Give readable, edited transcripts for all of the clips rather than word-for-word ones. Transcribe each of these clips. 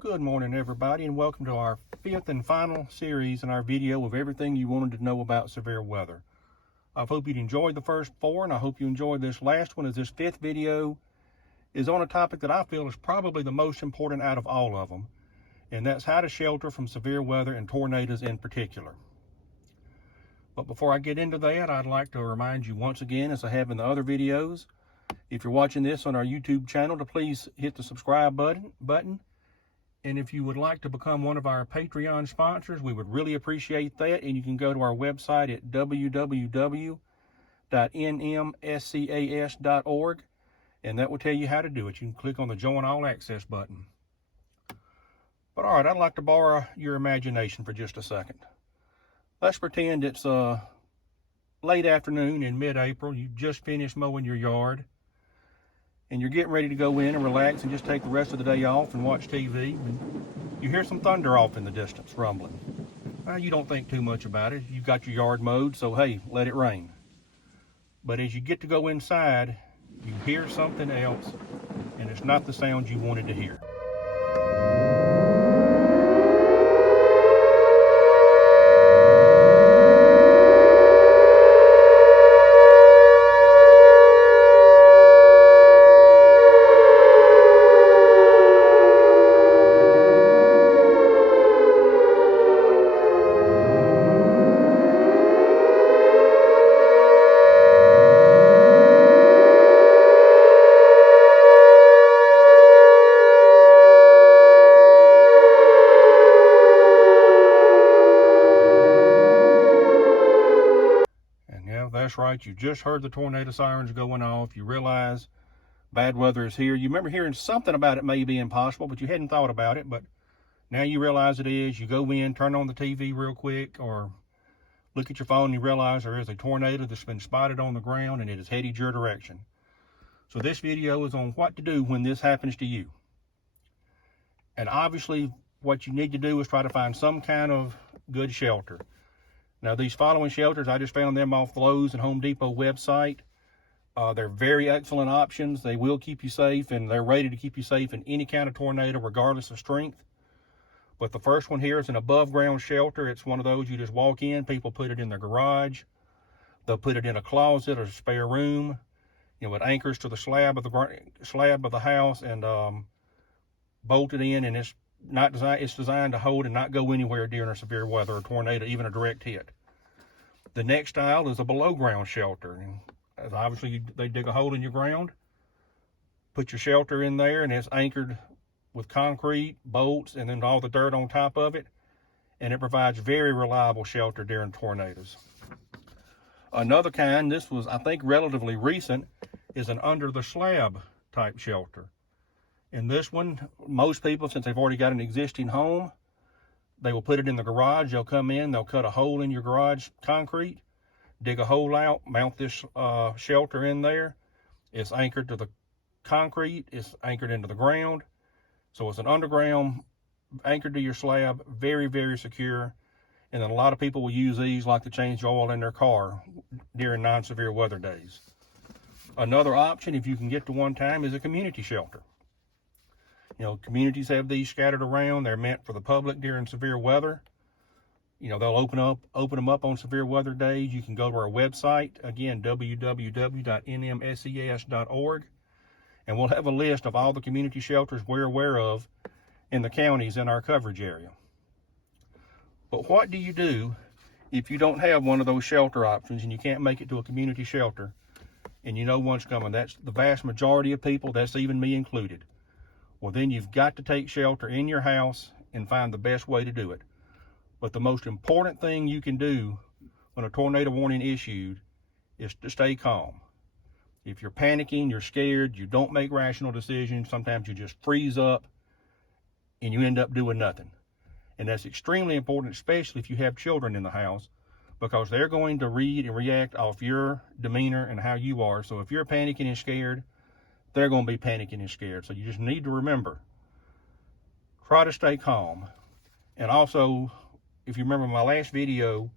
Good morning, everybody, and welcome to our fifth and final series in our video of everything you wanted to know about severe weather. I hope you'd enjoyed the first four, and I hope you enjoyed this last one, as this fifth video is on a topic that I feel is probably the most important out of all of them, and that's how to shelter from severe weather and tornadoes in particular. But before I get into that, I'd like to remind you once again, as I have in the other videos, if you're watching this on our YouTube channel, to please hit the subscribe button. And if you would like to become one of our Patreon sponsors, we would really appreciate that. And you can go to our website at www.nmscas.org, and that will tell you how to do it. You can click on the Join All Access button. But all right, I'd like to borrow your imagination for just a second. Let's pretend it's late afternoon in mid-April. You just finished mowing your yard, and you're getting ready to go in and relax and just take the rest of the day off and watch TV. And you hear some thunder off in the distance rumbling. Well, you don't think too much about it. You've got your yard mowed, so hey, let it rain. But as you get to go inside, you hear something else, and it's not the sound you wanted to hear. That's right, you just heard the tornado sirens going off. You realize bad weather is here. You remember hearing something about it may be impossible, but you hadn't thought about it. But now you realize it is. You go in, turn on the TV real quick, or look at your phone and you realize there is a tornado that's been spotted on the ground and it is headed your direction. So this video is on what to do when this happens to you. And obviously what you need to do is try to find some kind of good shelter. Now, these following shelters, I just found them off the Lowe's and Home Depot website. They're very excellent options. They will keep you safe, and they're rated to keep you safe in any kind of tornado, regardless of strength. But the first one here is an above-ground shelter. It's one of those you just walk in. People put it in their garage. They'll put it in a closet or a spare room. You know, it anchors to the slab of the house and bolted in, and it's designed to hold and not go anywhere during a severe weather or tornado, even a direct hit. The next style is a below ground shelter. And obviously they dig a hole in your ground, put your shelter in there, and it's anchored with concrete, bolts, and then all the dirt on top of it. And it provides very reliable shelter during tornadoes. Another kind, this was, I think, relatively recent, is an under the slab type shelter. In this one, most people, since they've already got an existing home, they will put it in the garage. They'll come in, they'll cut a hole in your garage concrete, dig a hole out, mount this shelter in there. It's anchored to the concrete. It's anchored into the ground. So it's an underground, anchored to your slab, very, very secure. And then a lot of people will use these like to change oil in their car during non-severe weather days. Another option, if you can get to one time, is a community shelter. You know, communities have these scattered around. They're meant for the public during severe weather. You know, they'll open them up on severe weather days. You can go to our website, again, www.nmscas.org, and we'll have a list of all the community shelters we're aware of in the counties in our coverage area. But what do you do if you don't have one of those shelter options and you can't make it to a community shelter and you know one's coming? That's the vast majority of people. That's even me included. Well, then you've got to take shelter in your house and find the best way to do it. But the most important thing you can do when a tornado warning issued is to stay calm. If you're panicking, you're scared, you don't make rational decisions, sometimes you just freeze up and you end up doing nothing. And that's extremely important, especially if you have children in the house, because they're going to read and react off your demeanor and how you are. So if you're panicking and scared, they're going to be panicking and scared. So you just need to remember, try to stay calm. And also, if you remember my last video,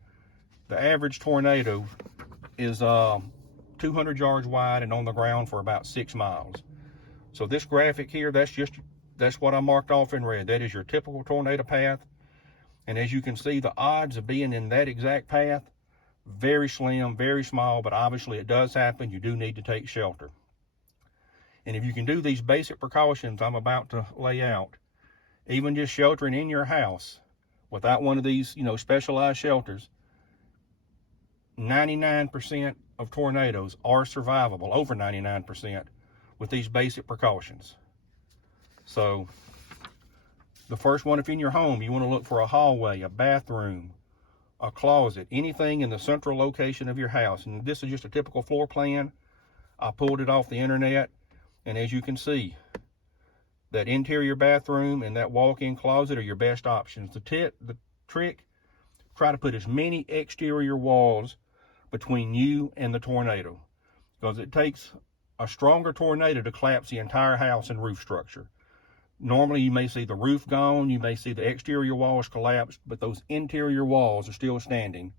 the average tornado is 200 yards wide and on the ground for about 6 miles. So this graphic here, that's just that's what I marked off in red. That is your typical tornado path. And as you can see, the odds of being in that exact path, very slim, very small, but obviously it does happen. You do need to take shelter. And if you can do these basic precautions I'm about to lay out, even just sheltering in your house without one of these, specialized shelters, 99% of tornadoes are survivable, over 99%, with these basic precautions. So the first one, if in your home, you want to look for a hallway, a bathroom, a closet, anything in the central location of your house. And this is just a typical floor plan. I pulled it off the internet, and as you can see, that interior bathroom and that walk-in closet are your best options. The trick, try to put as many exterior walls between you and the tornado, because it takes a stronger tornado to collapse the entire house and roof structure. Normally you may see the roof gone, you may see the exterior walls collapsed, but those interior walls are still standing.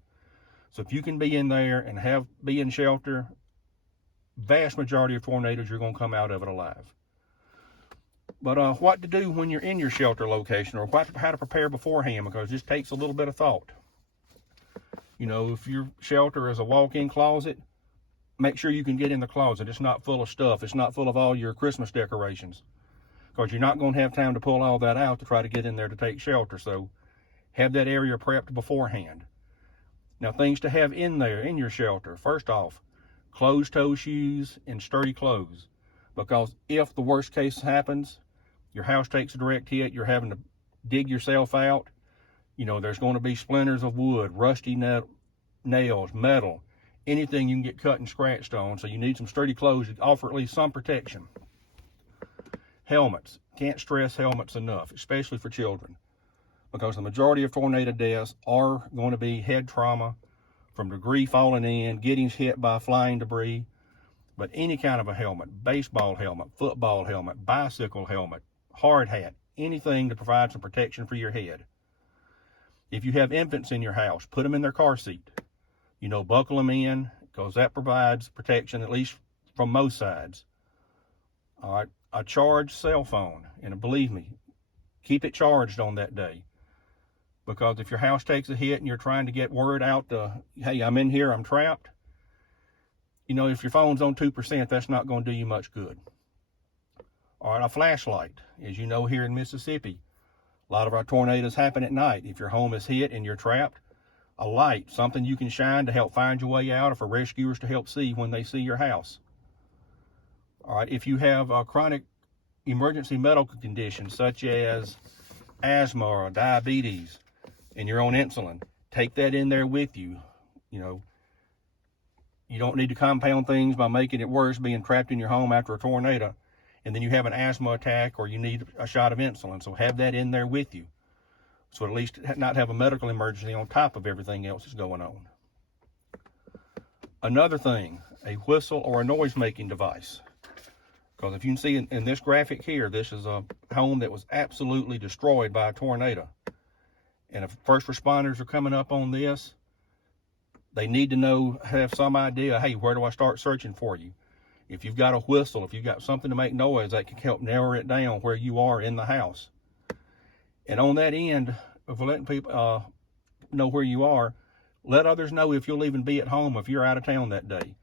So if you can be in there and be in shelter, vast majority of tornadoes, you're going to come out of it alive. But what to do when you're in your shelter location, or how to prepare beforehand, because this takes a little bit of thought. If your shelter is a walk-in closet, make sure you can get in the closet. It's not full of stuff. It's not full of all your Christmas decorations, because you're not going to have time to pull all that out to try to get in there to take shelter. So have that area prepped beforehand. Now, things to have in there in your shelter. First off, closed-toe shoes and sturdy clothes, because if the worst case happens, your house takes a direct hit, you're having to dig yourself out, there's going to be splinters of wood, rusty nails, metal, anything you can get cut and scratched on. So you need some sturdy clothes to offer at least some protection. Helmets. Can't stress helmets enough, especially for children, because the majority of tornado deaths are going to be head trauma from debris falling in, getting hit by flying debris. But any kind of a helmet, baseball helmet, football helmet, bicycle helmet, hard hat, anything to provide some protection for your head. If you have infants in your house, put them in their car seat. Buckle them in, because that provides protection, at least from most sides. All right, a charged cell phone, and believe me, keep it charged on that day. Because if your house takes a hit and you're trying to get word out hey, I'm in here, I'm trapped, if your phone's on 2%, that's not going to do you much good. All right, a flashlight. As you know, here in Mississippi, a lot of our tornadoes happen at night. If your home is hit and you're trapped, a light, something you can shine to help find your way out, or for rescuers to help see when they see your house. All right, if you have a chronic emergency medical condition such as asthma or diabetes and you're on insulin, take that in there with you. You don't need to compound things by making it worse being trapped in your home after a tornado, and then you have an asthma attack or you need a shot of insulin. So have that in there with you, so at least not have a medical emergency on top of everything else that's going on. Another thing, a whistle or a noise-making device. Because if you can see in this graphic here, this is a home that was absolutely destroyed by a tornado. And if first responders are coming up on this, they need to have some idea, hey, where do I start searching for you? If you've got a whistle, if you've got something to make noise, that can help narrow it down where you are in the house. And on that end of letting people know where you are, let others know if you'll even be at home if you're out of town that day.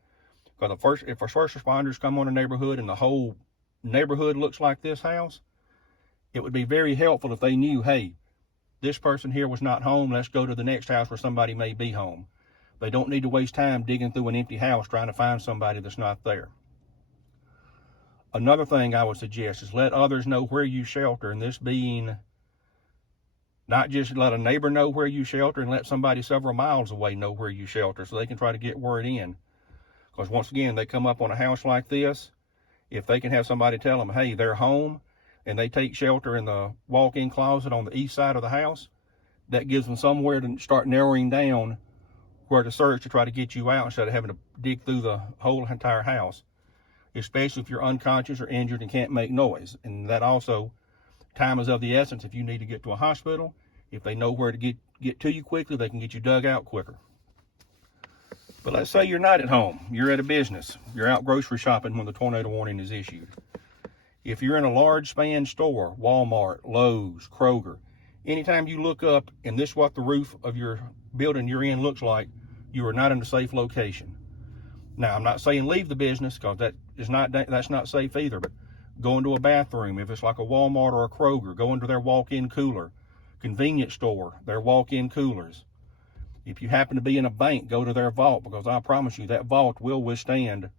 Because if our first responders come on a neighborhood and the whole neighborhood looks like this house, it would be very helpful if they knew, hey, this person here was not home, let's go to the next house where somebody may be home. They don't need to waste time digging through an empty house trying to find somebody that's not there. Another thing I would suggest is let others know where you shelter, and this being not just let a neighbor know where you shelter and let somebody several miles away know where you shelter so they can try to get word in. Because once again, they come up on a house like this, if they can have somebody tell them, hey, they're home, and they take shelter in the walk-in closet on the east side of the house, that gives them somewhere to start narrowing down where to search to try to get you out instead of having to dig through the whole entire house, especially if you're unconscious or injured and can't make noise. And that also, time is of the essence. If you need to get to a hospital, if they know where to get to you quickly, they can get you dug out quicker. But let's say you're not at home, you're at a business, you're out grocery shopping when the tornado warning is issued. If you're in a large span store, Walmart, Lowe's, Kroger, anytime you look up and this is what the roof of your building you're in looks like, you are not in a safe location. Now, I'm not saying leave the business, because that's not safe either, but go into a bathroom. If it's like a Walmart or a Kroger, go into their walk-in cooler. Convenience store, their walk-in coolers. If you happen to be in a bank, go to their vault, because I promise you that vault will withstand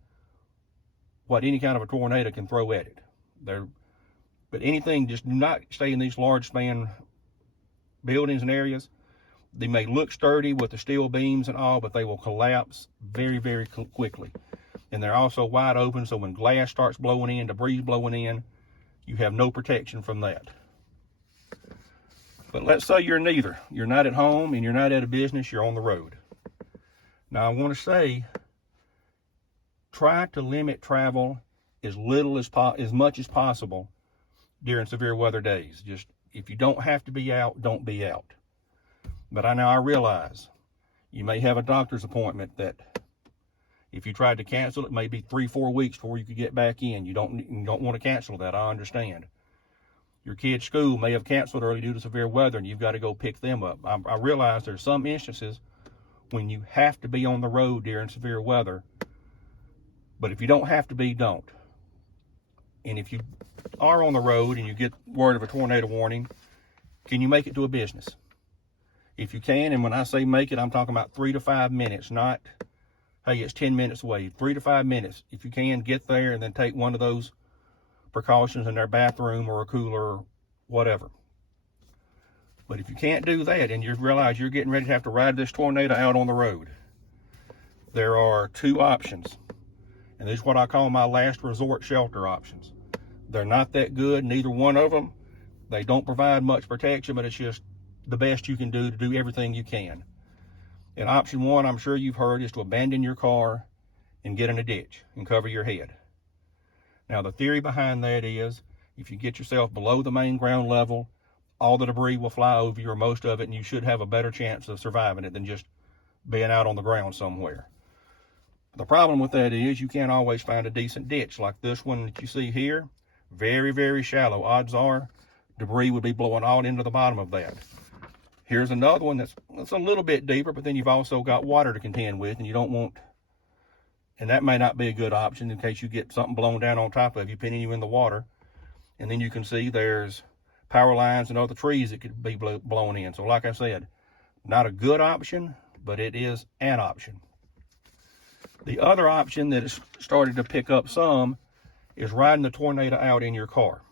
what any kind of a tornado can throw at it. But anything, just do not stay in these large span buildings and areas. They may look sturdy with the steel beams and all, but they will collapse very, very quickly. And they're also wide open, so when glass starts blowing in, debris blowing in, you have no protection from that. But let's say you're neither. You're not at home and you're not at a business, you're on the road. Now, I want to say, try to limit travel as much as possible during severe weather days. Just, if you don't have to be out, don't be out. But I realize you may have a doctor's appointment that if you tried to cancel, it may be 3-4 weeks before you could get back in. You don't want to cancel that, I understand. Your kid's school may have canceled early due to severe weather, and you've got to go pick them up. I realize there's some instances when you have to be on the road during severe weather, but if you don't have to be, don't. And if you are on the road and you get word of a tornado warning, can you make it to a business? If you can, and when I say make it, I'm talking about 3 to 5 minutes, not, hey, it's 10 minutes away. 3 to 5 minutes. If you can, get there and then take one of those precautions in their bathroom or a cooler or whatever. But if you can't do that and you realize you're getting ready to have to ride this tornado out on the road, there are 2 options. And this is what I call my last resort shelter options. They're not that good, neither one of them. They don't provide much protection, but it's just the best you can do to do everything you can. And option 1, I'm sure you've heard, is to abandon your car and get in a ditch and cover your head. Now, the theory behind that is if you get yourself below the main ground level, all the debris will fly over you, or most of it, and you should have a better chance of surviving it than just being out on the ground somewhere. The problem with that is you can't always find a decent ditch like this one that you see here. Very, very shallow. Odds are debris would be blowing all into the bottom of that. Here's another one that's a little bit deeper, but then you've also got water to contend with, and you don't want, and that may not be a good option in case you get something blown down on top of you, pinning you in the water. And then you can see there's power lines and other trees that could be blown in. So like I said, not a good option, but it is an option. The other option that has started to pick up some is riding the tornado out in your car.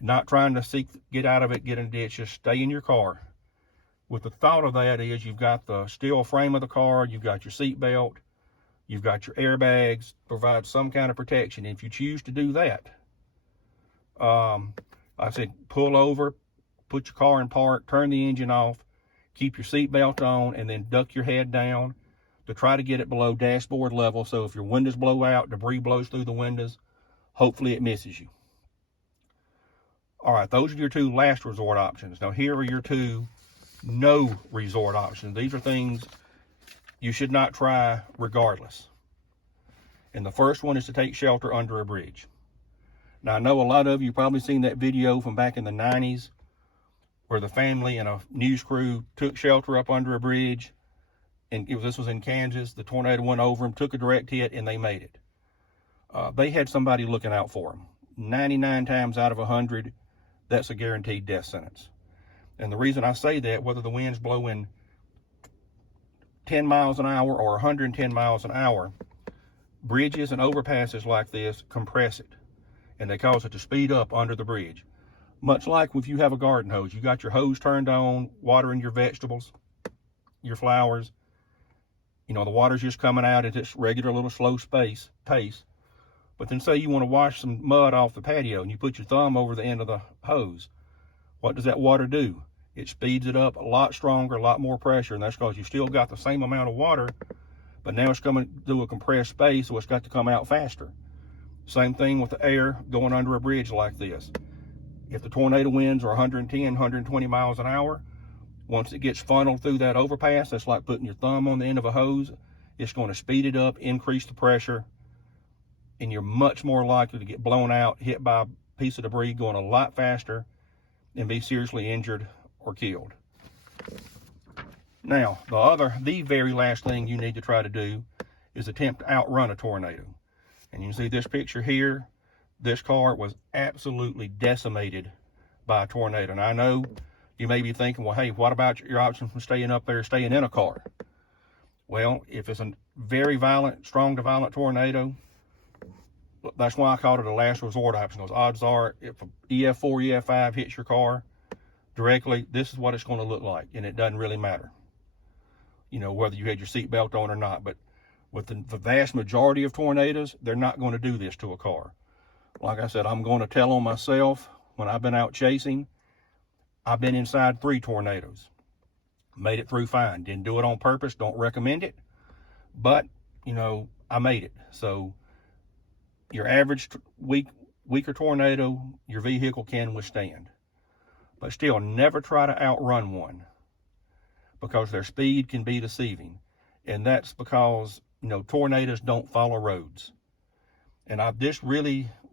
Not trying to get out of it, get in a ditch, just stay in your car. With the thought of that is you've got the steel frame of the car, you've got your seat belt, you've got your airbags, provide some kind of protection. And if you choose to do that, I said pull over, put your car in park, turn the engine off, keep your seat belt on, and then duck your head down to try to get it below dashboard level. So if your windows blow out, debris blows through the windows, hopefully it misses you. All right, those are your 2 last resort options. Now here are your 2 no resort options. These are things you should not try regardless. And the first one is to take shelter under a bridge. Now, I know a lot of you probably seen that video from back in the 90s where the family and a news crew took shelter up under a bridge, and this was in Kansas. The tornado went over them, took a direct hit, and they made it. They had somebody looking out for them. 99 times out of 100, that's a guaranteed death sentence. And the reason I say that, whether the wind's blowing 10 miles an hour or 110 miles an hour, bridges and overpasses like this compress it, and they cause it to speed up under the bridge. Much like if you have a garden hose, you got your hose turned on, watering your vegetables, your flowers. You know, the water's just coming out at its regular little slow pace. But then say you want to wash some mud off the patio and you put your thumb over the end of the hose. What does that water do? It speeds it up a lot stronger, a lot more pressure, and that's because you still got the same amount of water, but now it's coming through a compressed space, so it's got to come out faster. Same thing with the air going under a bridge like this. If the tornado winds are 110, 120 miles an hour, once it gets funneled through that overpass, that's like putting your thumb on the end of a hose. It's going to speed it up, increase the pressure, and you're much more likely to get blown out, hit by a piece of debris going a lot faster, and be seriously injured or killed. Now, the very last thing you need to try to do is attempt to outrun a tornado. And you can see this picture here. This car was absolutely decimated by a tornado. And I know you may be thinking, well, hey, what about your option from staying up there, staying in a car? Well, if it's a very violent, strong to violent tornado, that's why I called it a last resort option. Those odds are, if an EF4, EF5 hits your car directly, this is what it's going to look like, and it doesn't really matter, you know, whether you had your seatbelt on or not. But with the vast majority of tornadoes, they're not going to do this to a car. Like I said, I'm going to tell on myself. When I've been out chasing, I've been inside 3 tornadoes. Made it through fine. Didn't do it on purpose. Don't recommend it. But, you know, I made it. So your average weaker tornado, your vehicle can withstand. But still, never try to outrun one, because their speed can be deceiving. And that's because, you know, tornadoes don't follow roads. And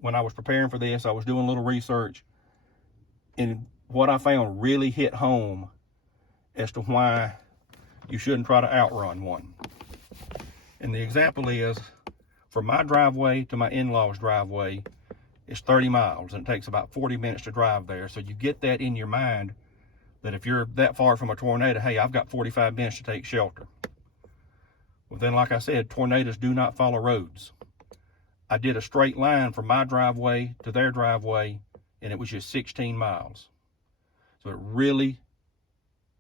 when I was preparing for this, I was doing a little research, and what I found really hit home as to why you shouldn't try to outrun one. And the example is, from my driveway to my in-laws' driveway is 30 miles, and it takes about 40 minutes to drive there. So you get that in your mind, that if you're that far from a tornado, hey, I've got 45 minutes to take shelter. Well, then, like I said, tornadoes do not follow roads. I did a straight line from my driveway to their driveway, and it was just 16 miles. So it really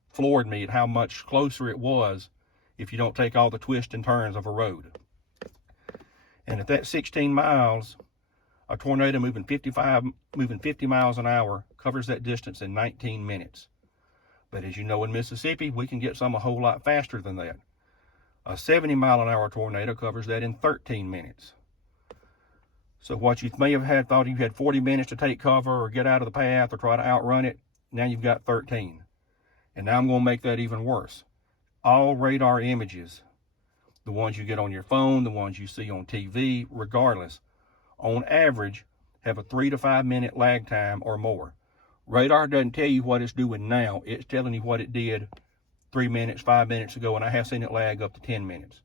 floored me at how much closer it was if you don't take all the twists and turns of a road. And at that 16 miles, a tornado moving 50 miles an hour covers that distance in 19 minutes. But as you know, in Mississippi, we can get some a whole lot faster than that. A 70 mile an hour tornado covers that in 13 minutes. So what you may have thought you had 40 minutes to take cover or get out of the path or try to outrun it, now you've got 13. And now I'm going to make that even worse. All radar images, the ones you get on your phone, the ones you see on TV, regardless, on average, have a 3 to 5 minute lag time or more. Radar doesn't tell you what it's doing now. It's telling you what it did 3 minutes, 5 minutes ago, and I have seen it lag up to 10 minutes.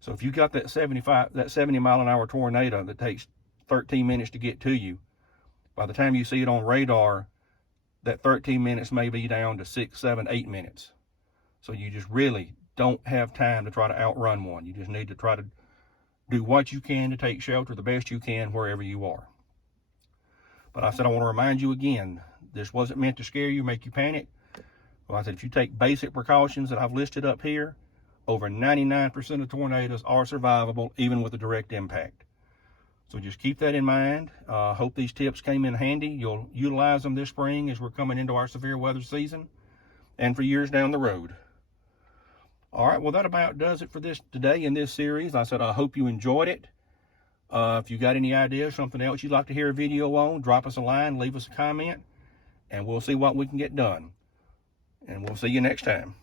So if you got that 70 mile an hour tornado that takes 13 minutes to get to you, by the time you see it on radar, that 13 minutes may be down to 6, 7, 8 minutes. So you just really don't have time to try to outrun one. You just need to try to do what you can to take shelter the best you can wherever you are. But I said, I want to remind you again, this wasn't meant to scare you, make you panic. Well, I said, if you take basic precautions that I've listed up here, over 99% of tornadoes are survivable, even with a direct impact. So just keep that in mind. Hope these tips came in handy. You'll utilize them this spring as we're coming into our severe weather season and for years down the road. All right, well, that about does it for this today in this series. I said, I hope you enjoyed it. If you got any ideas, something else you'd like to hear a video on, drop us a line, leave us a comment, and we'll see what we can get done. And we'll see you next time.